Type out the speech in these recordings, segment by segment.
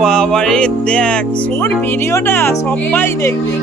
বাবারে দেখ সোনুর ভিডিওটা সবাই দেখবে।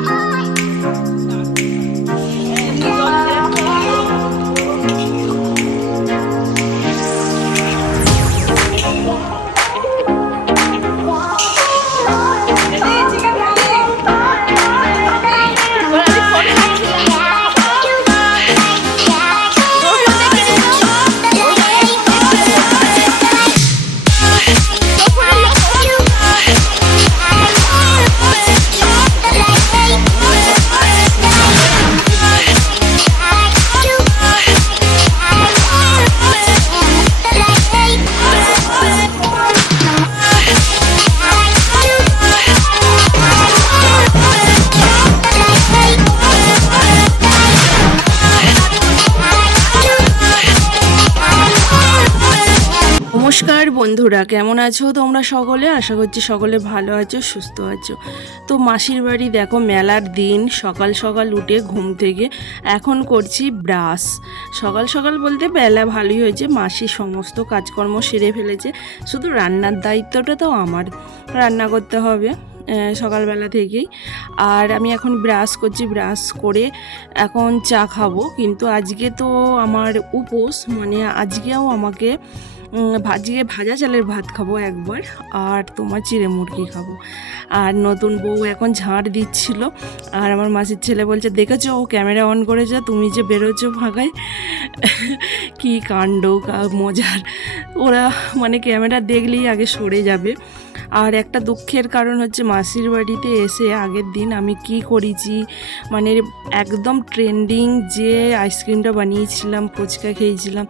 নমস্কার বন্ধুরা, কেমন আছো তোমরা সকলে? আশা করছি সকলে ভালো আছো, সুস্থ আছো। তো মাসির বাড়ি দেখো, মেলার দিন সকাল সকাল উঠে ঘুম থেকে এখন করছি ব্রাশ। সকাল সকাল বলতে বেলা ভালোই হয়েছে, মাসি সমস্ত কাজকর্ম সেরে ফেলেছে, শুধু রান্নার দায়িত্বটা তো আমার, রান্না করতে হবে সকালবেলা থেকেই। আর আমি এখন ব্রাশ করছি, ব্রাশ করে এখন চা খাবো। কিন্তু আজকে তো আমার উপোস, মানে আজকেও আমাকে ভাজা চালের ভাত খাবো একবার, আর তোমার চিড়ে মুরগি খাবো। আর নতুন বউ এখন ঝাড় দিচ্ছিল, আর আমার মাসির ছেলে বলছে, দেখেছো ও ক্যামেরা অন করেছে, তুমি যে বেরোচ্ছো ফাঁকায়। কি কাণ্ড মজার, ওরা মানে ক্যামেরা দেখলেই আগে সরে যাবে। আর একটা দুঃখের কারণ হচ্ছে, মাসির বাড়িতে এসে আগের দিন আমি কি করেছি, মানে একদম ট্রেন্ডিং যে আইসক্রিমটা বানিয়েছিলাম, ফুচকা খেয়েছিলাম,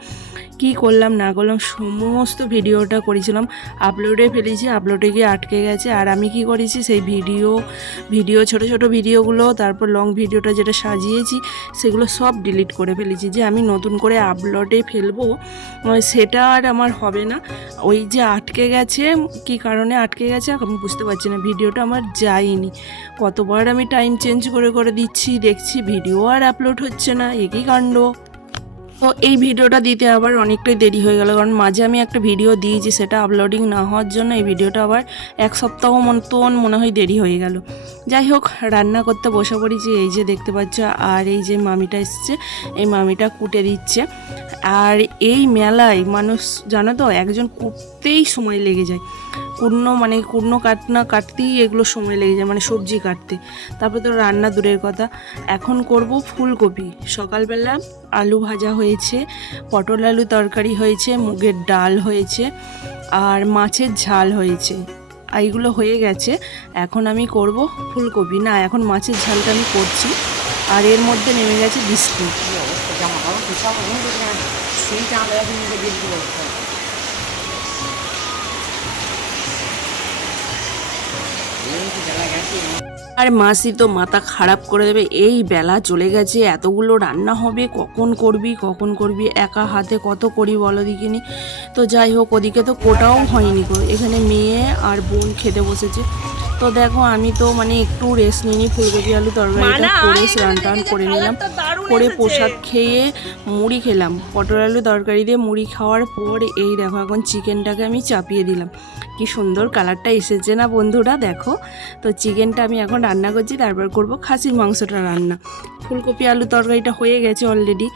কি করলাম না করলাম সমস্ত ভিডিওটা করেছিলাম, আপলোডে ফেলেছি, আপলোডে গিয়ে আটকে গেছে। আর আমি কি করেছি, সেই ভিডিও ছোট ছোট ভিডিওগুলো, তারপর লং ভিডিওটা যেটা সাজিয়েছি সেগুলো সব ডিলিট করে ফেলেছি, যে আমি নতুন করে আপলোডে ফেলবো সেটা আর আমার হবে না। ওই যে আটকে গেছে, কি কারণে আটকে গেছে আমি বুঝতে পারছি না, ভিডিওটা আমার যায়নি। কতবার আমি টাইম চেঞ্জ করে করে দিচ্ছি, দেখছি ভিডিও আর আপলোড হচ্ছে না, একই কাণ্ড। তো এই ভিডিওটা দিতে আবার অনেকটাই দেরি হয়ে গেল, কারণ মাঝে আমি একটা ভিডিও দিয়েছি, সেটা আপলোডিং না হওয়ার জন্য এই ভিডিওটা আবার এক সপ্তাহ মতন মনে হয় দেরি হয়ে গেল। যাই হোক, রান্না করতে বসে পড়েছি, এই যে দেখতে পাচ্ছ। আর এই যে মামিটা এসছে, এই মামিটা কুটে দিচ্ছে। আর এই মেলায় মানুষ জানো তো, একজন কুটতেই সময় লেগে যায়, কুড়নো কাটতেই এগুলো সময় লেগে যায়, মানে সবজি কাটতে। তারপর তো রান্না দূরের কথা। এখন করব ফুলকপি। সকালবেলা আলু ভাজা হয়েছে, পটল আলু তরকারি হয়েছে, মুগের ডাল হয়েছে, আর মাছের ঝাল হয়েছে। এইগুলো হয়ে গেছে। এখন আমি করব ফুলকপি, না এখন মাছের ঝালটা আমি করছি। আর এর মধ্যে নেমে গেছে বিস্কুট। আর মাসি তো মাথা খারাপ করে দেবে, এই বেলা চলে গেছে, এতগুলো রান্না হবে, কখন করবি, একা হাতে কত করি বলো দেখিনি। তো যাই হোক, ওদিকে তো কোটাও হয়নি গো, এখানে মেয়ে আর বোন খেতে বসেছে। তো দেখো, আমি তো মানে একটু রেস্ট নিইনি, ফুলকপি আলু তরকারিটা করে স্নান টান করে নিলাম, করে প্রসাদ খেয়ে মুড়ি খেলাম। পটল আলু তরকারি দিয়ে মুড়ি খাওয়ার পর এই দেখো, এখন চিকেনটাকে আমি চাপিয়ে দিলাম। কি সুন্দর কালারটা এসেছে না বন্ধুরা, দেখো। তো চিকেনটা আমি এখন রান্না করছি, তারপর করব খাসির মাংসটা রান্না। ফুলকপি আলু তরকারিটা হয়ে গেছে অলরেডি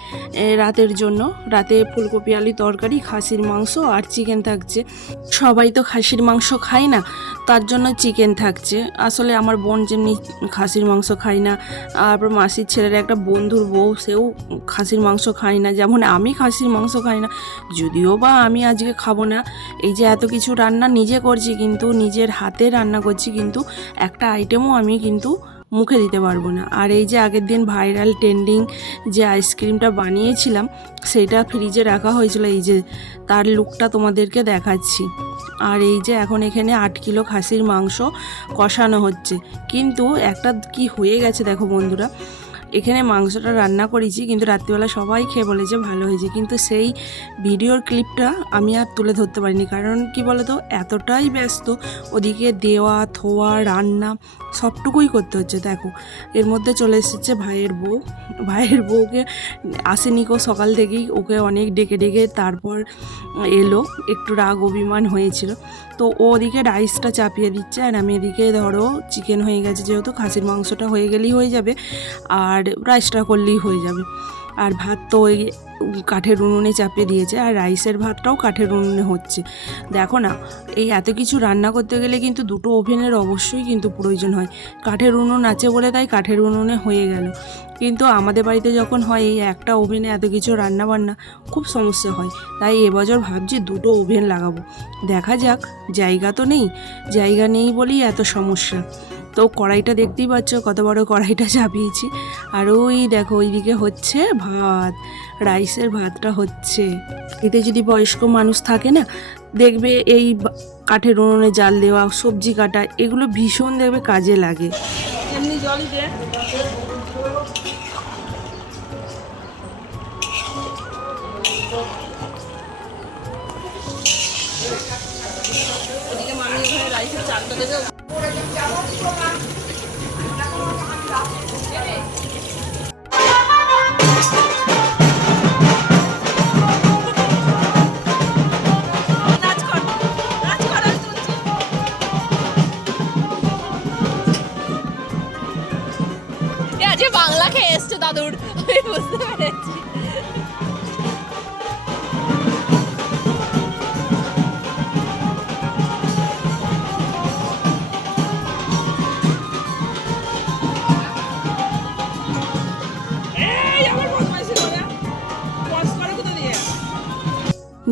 রাতের জন্য। রাতে ফুলকপি আলু তরকারি, খাসির মাংস আর চিকেন থাকছে। সবাই তো খাসির মাংস খায় না, তার জন্য চিকেন থাকছে। আসলে আমার বোন যেমনি খাসির মাংস খায় না, তারপর মাসির ছেলের একটা বন্ধুর বউ, সেও খাসির মাংস খায় না, যেমন আমি খাসির মাংস খাই না। যদিও বা আমি আজকে খাবো না, এই যে এত কিছু রান্না নিজে করছি, কিন্তু নিজের হাতে রান্না করছি, কিন্তু একটা আইটেমও আমি কিন্তু মুখে দিতে পারবো না। আর এই যে আগের দিন ভাইরাল ট্রেন্ডিং যে আইসক্রিমটা বানিয়েছিলাম, সেইটা ফ্রিজে রাখা হয়েছিল, এই যে তার লুকটা তোমাদেরকে দেখাচ্ছি। আর এই যে এখন এখানে 8 কিলো খাসির মাংস কষানো হচ্ছে। কিন্তু একটা কি হয়ে গেছে দেখো বন্ধুরা, এখানে মাংসটা রান্না করেছি, কিন্তু রাত্রিবেলা সবাই খেয়ে বলেছে ভালো হয়েছে, কিন্তু সেই ভিডিওর ক্লিপটা আমি আর তুলে ধরতে পারিনি। কারণ কি বলতো, এতটাই ব্যস্ত, ওদিকে দেওয়া থোয়া রান্না সবটুকুই করতে হচ্ছে। দেখো এর মধ্যে চলে এসেছে ভাইয়ের বউকে আসেনি কো সকাল থেকেই, ওকে অনেক ডেকে ডেকে তারপর এলো, একটু রাগ অভিমান হয়েছিল। তো ও ওদিকে রাইসটা চাপিয়ে দিচ্ছে আর আমি এদিকে ধরো চিকেন হয়ে গেছে, যেহেতু খাসির মাংসটা হয়ে গেলেই হয়ে যাবে আর রাইসটা করলেই হয়ে যাবে। আর ভাত তো ওই কাঠের উনুনে চাপিয়ে দিয়েছে, আর রাইসের ভাতটাও কাঠের উনুনে হচ্ছে। দেখো না, এই এত কিছু রান্না করতে গেলে কিন্তু দুটো ওভেনের অবশ্যই কিন্তু প্রয়োজন হয়। কাঠের উনুন আছে বলে তাই কাঠের উনুনে হয়ে গেল, কিন্তু আমাদের বাড়িতে যখন হয় এই একটা ওভেনে এত কিছু রান্না বান্না খুব সমস্যা হয়। তাই এবছর ভাবছি দুটো ওভেন লাগাবো, দেখা যাক। জায়গা তো নেই, জায়গা নেই বলেই এত সমস্যা। তো কড়াইটা দেখতেই পাচ্ছ কত বড় কড়াইটা চাপিয়েছি। আর ওই দেখো ওইদিকে হচ্ছে ভাত, রাইসের ভাতটা হচ্ছে। এতে যদি বয়স্ক মানুষ থাকে না, দেখবে এই কাঠের উনুনে জাল দেওয়া, সবজি কাটা, এগুলো ভীষণ দেখবে কাজে লাগে। এমনি জলই দে। ওদিকে মামি এখানে রাইসের চালটা দেবে। বাংলা খেয়ে এসছে দাদুর, আমি বুঝতে পেরেছি।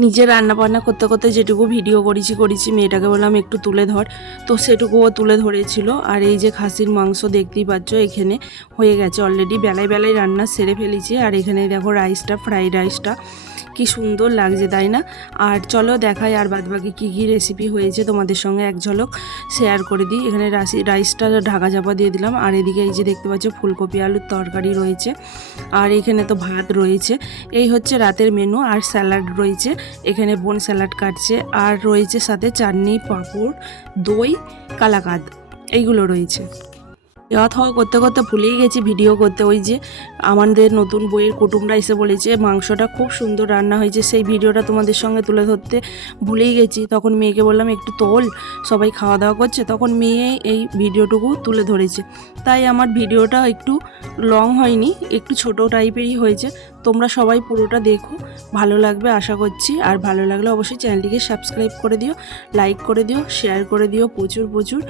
নিজে রান্না বান্না করতে করতে যেটুকু ভিডিও করেছি মেয়েটাকে বললাম একটু তুলে ধর, তো সেটুকুও তুলে ধরেছিল। আর এই যে খাসির মাংস দেখতেই পাচ্ছ এখানে হয়ে গেছে অলরেডি, বেলায় রান্না সেরে ফেলেছি। আর এখানে দেখো রাইসটা, ফ্রাইড রাইসটা কি সুন্দর লাগছে তাই না? আর চলো দেখাই আর বাদবাকি কী কী রেসিপি হয়েছে তোমাদের সঙ্গে এক ঝলক শেয়ার করে দিই। এখানে রাইসটা ঢাকা চাপা দিয়ে দিলাম। আর এদিকে এই যে দেখতে পাচ্ছ ফুলকপি আলুর তরকারি রয়েছে, আর এখানে তো ভাত রয়েছে। এই হচ্ছে রাতের মেনু। আর স্যালাড রয়েছে, এখানে বোন স্যালাড কাটছে। আর রয়েছে সাথে চাটনি, পাঁপড়, দই, কালাকাঁদ, এইগুলো রয়েছে। খাওয়া দাওয়া করতে করতে ভুলেই গেছি ভিডিও করতে। ওই যে আমাদের নতুন বইয়ের কুটুমরা এসে বলেছে মাংসটা খুব সুন্দর রান্না হয়েছে, সেই ভিডিওটা তোমাদের সঙ্গে তুলে ধরতে ভুলেই গেছি। তখন মেয়েকে বললাম একটু তোল, সবাই খাওয়া দাওয়া করছে, তখন মেয়ে এই ভিডিওটুকু তুলে ধরেছে। তাই আমার ভিডিওটা একটু লং হয়নি, একটু ছোট টাইপেরই হয়েছে। তোমরা সবাই পুরোটা দেখো, ভালো লাগবে আশা করছি। আর ভালো লাগলে অবশ্যই চ্যানেলটিকে সাবস্ক্রাইব করে দিও, লাইক করে দিও, শেয়ার করে দিও প্রচুর।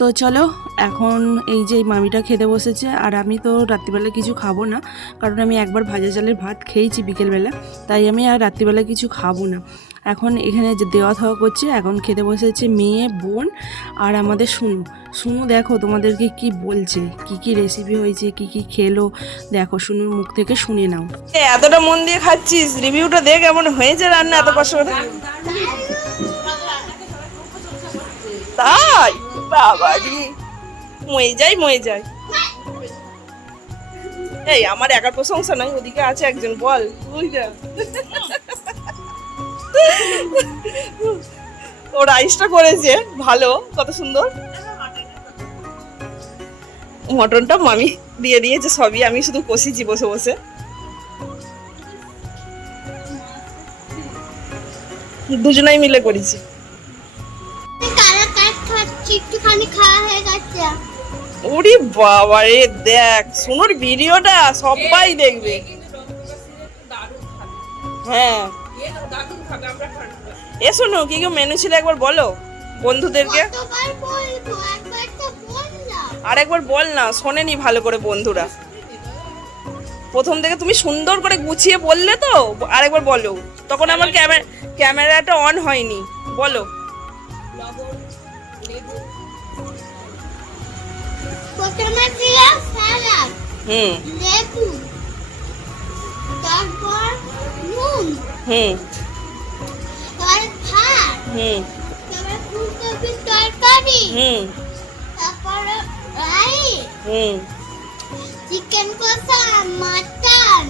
তো চলো এখন এই যে মামিটা খেতে বসেছে, আর আমি তো রাত্রিবেলা কিছু খাবো না, কারণ আমি একবার ভাজা চালের ভাত খেয়েছি বিকেলবেলা, তাই আমি আর রাত্রিবেলা কিছু খাবো না। এখন এখানে যে দেওয়া থাওয়া করছে, এখন খেতে বসেছে মেয়ে, বোন আর আমাদের শুনু দেখো তোমাদেরকে কি বলছে, কি রেসিপি হয়েছে, কি খেলো, দেখো শুনুর মুখ থেকে শুনে নাও। এতটা মন দিয়ে খাচ্ছিস, রিভিউটা দে কেমন হয়েছে রান্না এত কষ্ট করে। তাই বাবারি, ময়ে যায়। এই আমার একার প্রশংসা নয়, ওদিকে আছে একজন, বল বুঝলি। ও রাইসটা করেছে ভালো, কত সুন্দর। মটনটা মামি দিয়ে দিয়েছে সবই, আমি শুধু কষিছি বসে বসে। দুজনাই মিলে করেছি। ওরে বাবা রে, দেখ সোনুর ভিডিওটা সবাই দেখবে। হ্যাঁ এ শোনো, কি মেনু ছিল একবার বলো বন্ধুদেরকে। আর একবার বল না, শোনেনি ভালো করে বন্ধুরা। প্রথম থেকে তুমি সুন্দর করে গুছিয়ে বললে তো, আরেকবার বলো। তখন আমার ক্যামেরাটা অন হয়নি, বলো। প্রথমে দিলাম সালাদ, লেবু, তারপর নুন, তারপর ভাত, তারপর ফুলকপির তরকারি, তারপর রাইস, চিকেন কষা, মাটন,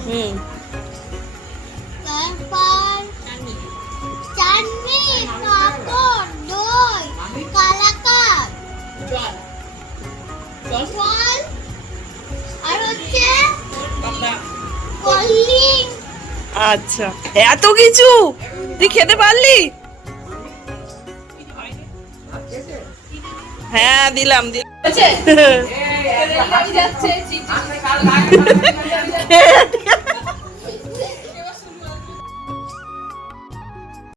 তারপর চাটনি, পাঁপড়, দই, কালাকাঁদ, আচ্ছা, এত কিছু তুই খেতে পারলি? হ্যাঁ দিলাম দিলাম